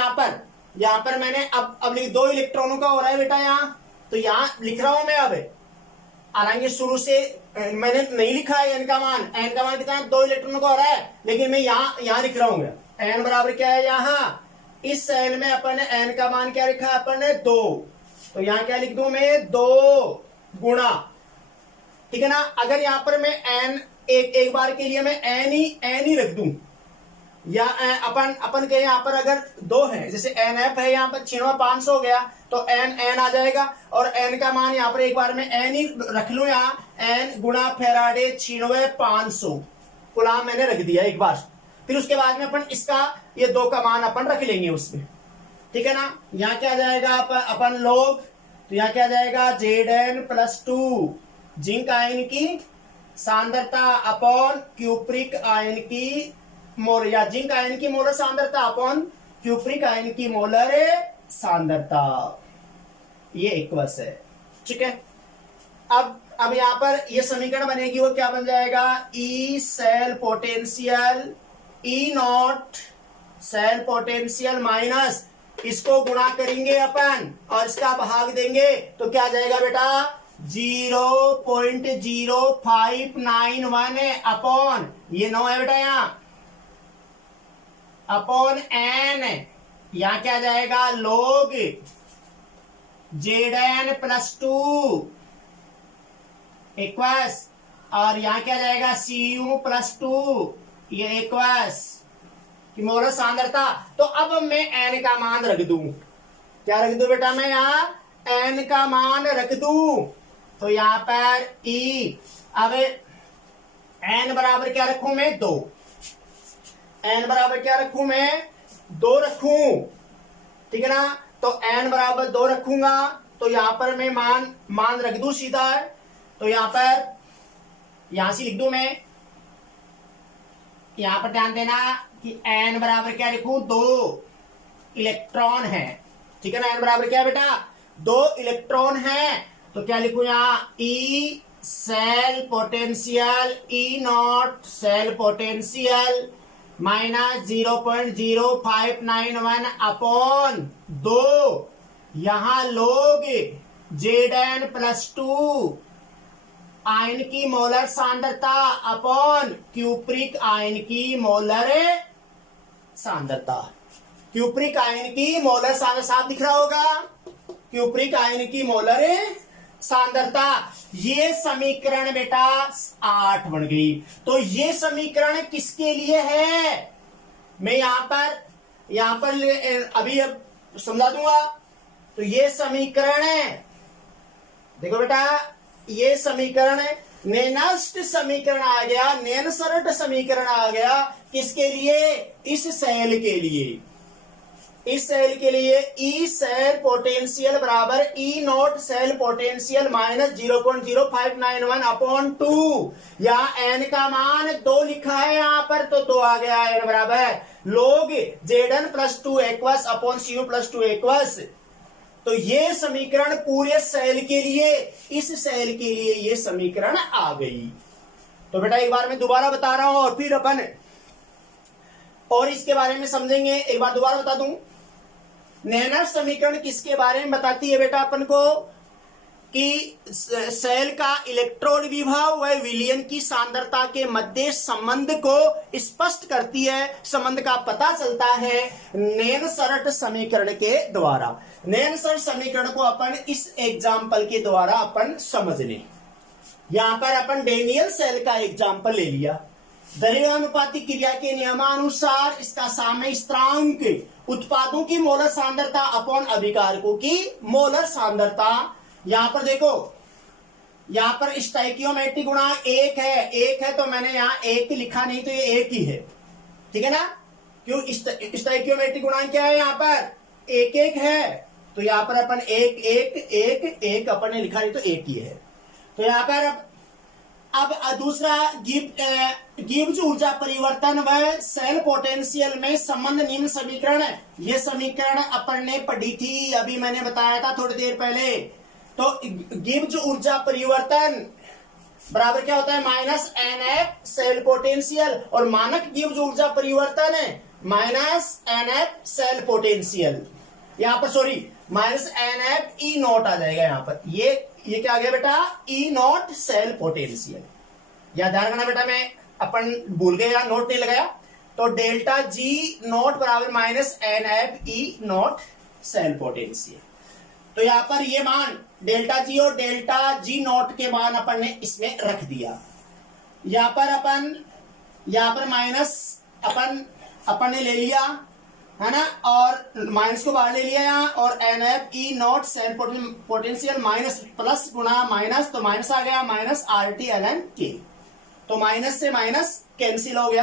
यहाँ पर मैंने अब दो इलेक्ट्रॉनों का हो रहा है बेटा यहाँ, तो यहाँ लिख रहा हूं मैं। अब हालांकि शुरू से मैंने नहीं लिखा है एन का मान कितना है, 2 इलेक्ट्रॉनों का हो रहा है, लेकिन मैं यहाँ लिख रहा हूं। एन बराबर क्या है, यहाँ इस सेल में अपन ने एन का मान क्या लिखा है, अपन ने 2, तो यहाँ क्या लिख दूं मैं 2 गुणा, ठीक है ना। अगर यहाँ पर मैं एन एक बार के लिए मैं एन ही रख दूं, या अपन के यहाँ पर अगर 2 है, जैसे एन एफ है यहाँ पर 96,500 हो गया, तो एन आ जाएगा, और एन का मान यहाँ पर एक बार में एन ही रख लूं, यहाँ एन गुणा फैराडे 96,500 गुलाम मैंने रख दिया एक बार। फिर उसके बाद में अपन इसका ये 2 का मान अपन रख लेंगे उसमें, ठीक है ना। यहाँ क्या जाएगा अपन लोग, तो यहाँ क्या जाएगा Zn+2 जिंक आयन की सांद्रता अपॉन क्यूप्रिक आयन की मोल, या जिंक आयन की मोलर सांद्रता अपॉन क्यूप्रिक आयन की मोलर सांद्रता, ये इक्वस है, ठीक है। अब यहां पर ये समीकरण बनेगी, वो क्या बन जाएगा, E cell potential E naught cell potential minus इसको गुणा करेंगे अपन और इसका भाग देंगे, तो क्या जाएगा बेटा 0.0591 अपॉन ये 9 है बेटा यहाँ, अपॉन एन, यहां क्या जाएगा log Zn+2 इक्वस, और यहां क्या जाएगा Cu+2 ये इक्वस की मोलर सांद्रता। तो अब मैं एन का मान रख दूं, क्या रख दूं बेटा, मैं यहां एन का मान रख दूं, तो यहां पर ई, अब एन बराबर क्या रखूं मैं 2, एन बराबर क्या रखूं मैं 2 रखूं, ठीक है ना। तो एन बराबर 2 रखूंगा, तो यहां पर मैं मान रख दूं सीधा, तो यहां पर यहां से लिख दूं मैं, यहां पर ध्यान देना कि एन बराबर क्या लिखूं 2 इलेक्ट्रॉन है, ठीक है ना। एन बराबर क्या है बेटा 2 इलेक्ट्रॉन है, तो क्या लिखूं यहां E cell potential E naught cell potential minus 0.0591 upon 2, यहां log Zn+2 आयन की मोलर सांद्रता अपॉन क्यूप्रिक आयन की मोलर सांद्रता, क्यूप्रिक आयन की मोलर सांद्रता साफ दिख रहा होगा, क्यूप्रिक आयन की मोलर सांद्रता। ये समीकरण बेटा 8 बन गई। तो ये समीकरण किसके लिए है, मैं यहां पर अभी अब समझा दूंगा। तो ये समीकरण है, देखो बेटा, ये समीकरण है, नेनस्ट समीकरण आ गया, नेनसर्ट समीकरण आ गया। किसके लिए, इस सेल के लिए, इस सेल के लिए ई सेल पोटेंशियल बराबर E naught cell potential minus 0.0591 upon 2। यहाँ एन का मान 2 लिखा है यहाँ पर, तो 2 आ गया, एन बराबर log Zn plus 2 aqueous upon Cu plus 2 aqueous. तो ये समीकरण पूरे सेल के लिए, इस सेल के लिए ये समीकरण आ गई। तो बेटा एक बार मैं दोबारा बता रहा हूं और फिर अपन और इसके बारे में समझेंगे। एक बार दोबारा बता दूं, नेनर समीकरण किसके बारे में बताती है बेटा अपन को, कि सेल का इलेक्ट्रॉन विभव व विलयन की सांद्रता के मध्य संबंध को स्पष्ट करती है। संबंध का पता चलता है नेनसर्ट समीकरण के द्वारा। नेनसर्ट समीकरण को अपन इस एग्जाम्पल के द्वारा अपन समझ लें। यहां पर अपन डेनियल सेल का एग्जाम्पल ले लिया। द्रव्यानुपाती क्रिया के नियमानुसार इसका साम्य स्थिरांक उत्पादों की मोलर सांद्रता अपॉन अभिकारकों की मोलर सांद्रता। यहां पर देखो, यहां पर स्टोइकियोमेट्रिक गुणांक 1 है, 1 है तो मैंने यहां 1 लिखा नहीं, तो ये 1 ही है, ठीक है ना। क्यों, स्टोइकियोमेट्रिक गुणांक क्या है, यहां पर 1 1 है, तो यहां पर अपन 1 1 1 1 अपन ने लिखा नहीं, तो 1 ही है। तो यहां पर अब दूसरा गिब्स ऊर्जा परिवर्तन व सेल पोटेंशियल में संबंध निम्न समीकरण है। यह समीकरण अपन ने पढ़ी थी, अभी मैंने बताया था थोड़ी देर पहले। तो गिब्स ऊर्जा परिवर्तन बराबर क्या होता है, माइनस NF सेल पोटेंशियल, और मानक गिब्स ऊर्जा परिवर्तन है माइनस NF सेल पोटेंशियल। यहां पर sorry minus NF E naught आ जाएगा यहां पर। ये क्या आ गया बेटा, E नॉट सेल पोटेंशियल। या ध्यान रखना बेटा, मैं अपन भूल गए या नोट नहीं लगाया। तो डेल्टा G नॉट बराबर minus NF E naught cell potential. तो यहां पर ये मान डेल्टा G और डेल्टा G नॉट के मान अपन ने इसमें रख दिया। यहां पर माइनस अपन ने ले लिया है ना, और माइनस को बाहर ले लिया यहाँ, और NF E naught cell potential minus plus गुणा माइनस, तो माइनस आ गया, माइनस RT ln K। तो माइनस से माइनस कैंसिल हो गया,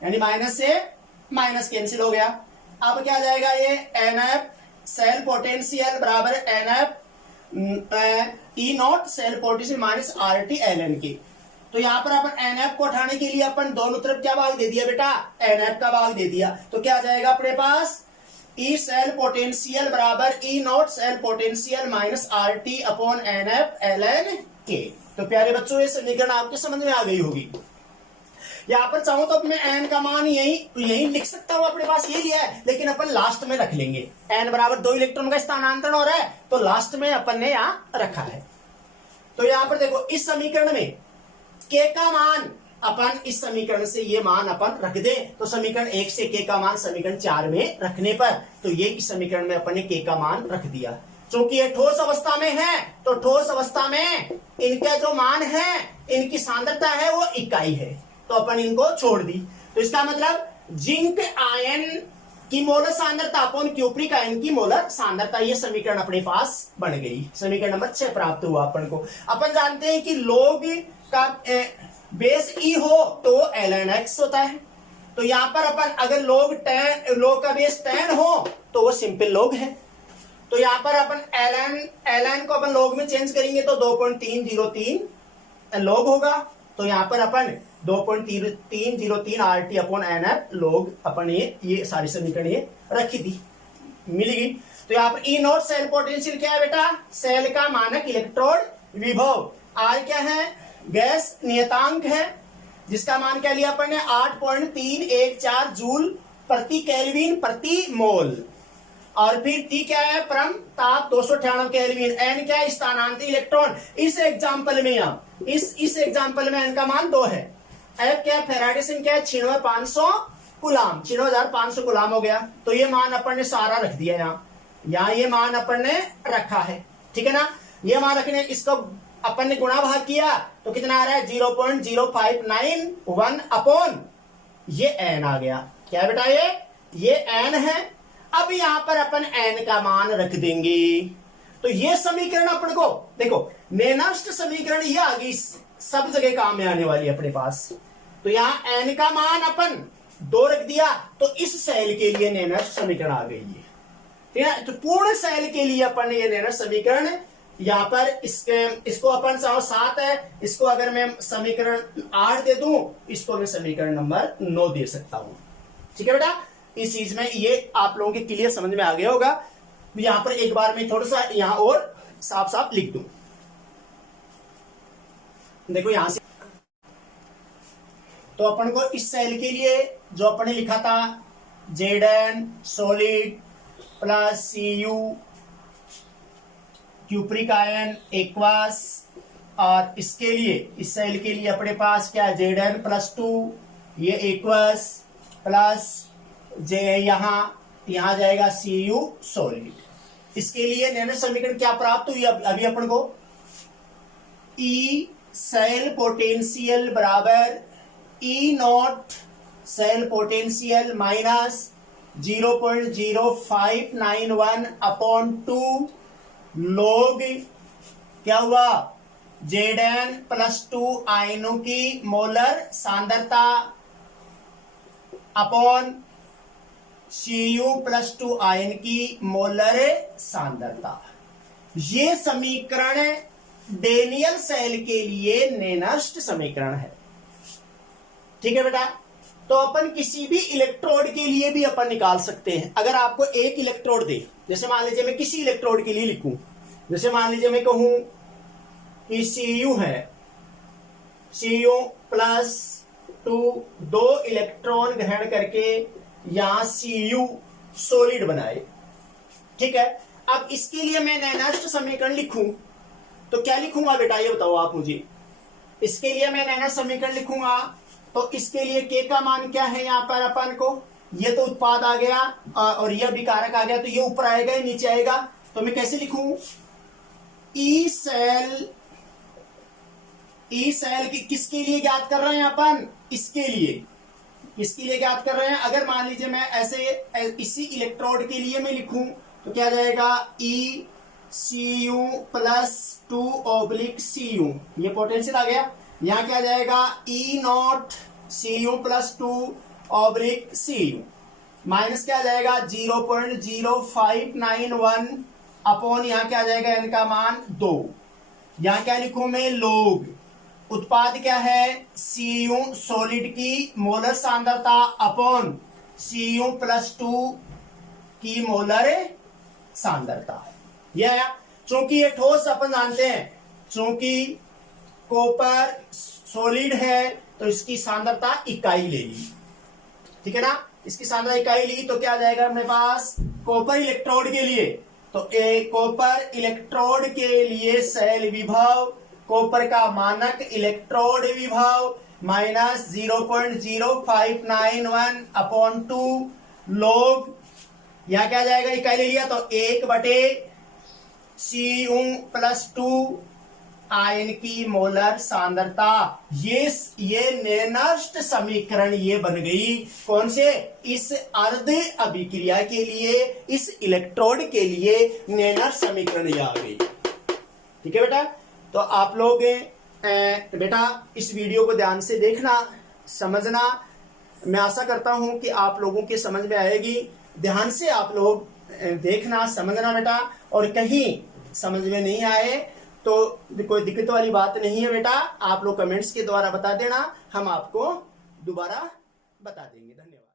यानी माइनस से माइनस कैंसिल हो गया। अब क्या जाएगा, ये NF सेल पोटेंशियल बराबर NF E naught cell potential minus RT ln K। तो यहां पर अपन NF को उठाने के लिए अपन दोनों तरफ क्या भाग दे दिया बेटा, NF का भाग दे दिया। तो क्या आ जाएगा अपने पास, E सेल पोटेंशियल बराबर E naught cell potential minus RT upon NF ln K। तो प्यारे बच्चों, ये समीकरण आपके समझ में आ गई होगी। यहां पर चाहूं तो अपने N का मान यही लिख सकता हूं, अपने पास ये लिया है, लेकिन अपन लास्ट में रख लेंगे। N बराबर 2 इलेक्ट्रॉन का स्थानांतरण हो रहा है, तो लास्ट में अपन ने यहां रखा है। तो यहां पर देखो, इस समीकरण में K का मान अपन इस समीकरण से ये मान अपन रख दे, तो समीकरण 1 से K का मान समीकरण 4 में रखने पर, तो ये इस समीकरण में अपन ने K का मान रख दिया। क्योंकि ये ठोस अवस्था में है, तो ठोस अवस्था में इनका जो मान है, इनकी सांद्रता है वो इकाई है, तो अपन इनको छोड़ दी। तो इसका मतलब जिंक आयन की मोलर सांद्रता अपॉन क्यूप्रिक आयन की मोलर सांद्रता, ये समीकरण अपने पास बन गई। समीकरण नंबर 6 प्राप्त हुआ अपन को। अपन जानते हैं कि लोग का बेस E हो तो ln x होता है। तो यहां पर अपन अगर लोग का बेस 10 हो तो वो सिंपल लोग है। तो यहां पर अपन ln को अपन लोग में चेंज करेंगे तो 2.303 लोग होगा। तो यहां पर अपन 2.303 RT अपॉन NF लोग अपन ये सारी समीकरण ये रखी थी, मिलेगी। तो यहाँ पर E नॉट सेल पोटेंशियल क्या है बेटा, सेल का मानक इलेक्ट्रॉन विभव। R क्या है, गैस नियतांक है, जिसका मान क्या लिया अपन ने 8.314 जूल प्रति केल्विन प्रति मोल। और फिर T क्या है, परम ताप 298 केल्विन। N क्या है, स्थानांतरित इलेक्ट्रॉन। इस एग्जाम्पल में इस एग्जाम्पल में N का मान 2 है। F क्या है, फेराडे क्या है, 96,500 गुलाम, 96,500 गुलाम हो गया। तो ये मान अपन ने सारा रख दिया यहाँ ये मान अपन ने रखा है, ठीक है ना। ये हमारा रखने, इसको अपन ने गुणा भाग किया तो कितना आ रहा है 0.0591 अपॉन ये n आ गया। क्या है बेटा, ये n है। अब यहां पर अपन n का मान रख देंगे तो ये समीकरण अपन को देखो, नेनर्स्ट समीकरण ये आ गई, सब जगह काम में आने वाली अपने पास। तो यहां n का मान अपन 2 रख दिया तो इस सेल के लिए नेनर्स्ट समीकरण आ गई है, ठीक है। तो पूर्ण सेल के लिए अपन ये नेनर्स्ट समीकरण यहां पर इसको अपन 7 है, इसको अगर मैं समीकरण 8 दे दूं, इसको मैं समीकरण नंबर 9 दे सकता हूं, ठीक है बेटा। इस चीज में ये आप लोगों के क्लियर समझ में आ गया होगा। यहां पर एक बार मैं थोड़ा सा यहां और साफ साफ लिख दूं, देखो यहां से। तो अपन को इस सेल के लिए जो अपन ने लिखा था Zn solid plus Cu cupric ion aqueous, और इसके लिए इस सेल के लिए अपने पास क्या है Zn +2 ये एक्वास प्लस यहां जाएगा Cu सॉलिड। इसके लिए नैनो समीकरण क्या प्राप्त हुई अभी अपन को, E सेल पोटेंशियल बराबर E0 cell potential minus 0.0591 upon 2 लोग क्या हुआ Zn +2 आयनों की मोलर सांद्रता अपॉन Cu +2 आयन की मोलर सांद्रता। ये समीकरण डेनियल सेल के लिए नेनर्स्ट समीकरण है, ठीक है बेटा। तो अपन किसी भी इलेक्ट्रोड के लिए भी अपन निकाल सकते हैं। अगर आपको एक इलेक्ट्रोड दे, जैसे मान लीजिए मैं किसी इलेक्ट्रोड के लिए लिखूं, जैसे मान लीजिए मैं कहूं कि Cu है, Cu +2 2 इलेक्ट्रॉन ग्रहण करके यहां Cu सॉलिड बनाए, ठीक है। अब इसके लिए मैं नेनर्स्ट समीकरण लिखूं तो क्या लिखूंगा बेटा, ये बताओ आप मुझे। इसके लिए मैं नेनर्स्ट समीकरण लिखूंगा तो इसके लिए K का मान क्या है, यहां पर अपन को ये तो उत्पाद आ गया और ये विकारक आ गया, तो ये ऊपर आएगा या नीचे आएगा। तो मैं कैसे लिखूं, ई सेल की किसके लिए ज्ञात कर रहे हैं अपन, इसके लिए ज्ञात कर रहे हैं। अगर मान लीजिए मैं ऐसे इसी इलेक्ट्रोड के लिए मैं लिखूं तो क्या जाएगा Cu +2/Cu, ये पोटेंशियल आ गया। यहां क्या जाएगा E0 Cu +2/Cu माइनस क्या जाएगा 0.0591 अपॉन यहां क्या जाएगा n का मान 2। यहां क्या लिखूं मैं, लोग उत्पाद क्या है Cu सॉलिड की मोलर सांद्रता अपॉन Cu +2 की मोलर सांद्रता। यह आया। चूंकि ये ठोस अपन जानते हैं, चूंकि कॉपर सॉलिड है तो इसकी सांद्रता इकाई ले ली, ठीक है ना। इसकी सांद्रता इकाई ली तो क्या जाएगा अपने पास, कॉपर इलेक्ट्रोड के लिए तो कॉपर इलेक्ट्रोड के लिए सेल विभव, कॉपर का मानक इलेक्ट्रोड विभव माइनस 0.0591 अपॉन 2 लोग, यहां क्या जाएगा इकाई ले लिया तो 1/Cu +2 आयन की मोलर सांद्रता। ये नेनर्स्ट समीकरण ये बन गई कौन से, इस अर्ध अभिक्रिया के लिए, इस इलेक्ट्रोड के लिए नेनर्स्ट समीकरण ये आ गई, ठीक है बेटा। तो आप लोग बेटा इस वीडियो को ध्यान से देखना, समझना। मैं आशा करता हूं कि आप लोगों के समझ में आएगी। ध्यान से आप लोग देखना, समझना बेटा, और कहीं समझ में नहीं आए तो कोई दिक्कत वाली बात नहीं है बेटा, आप लोग कमेंट्स के द्वारा बता देना, हम आपको दोबारा बता देंगे। धन्यवाद।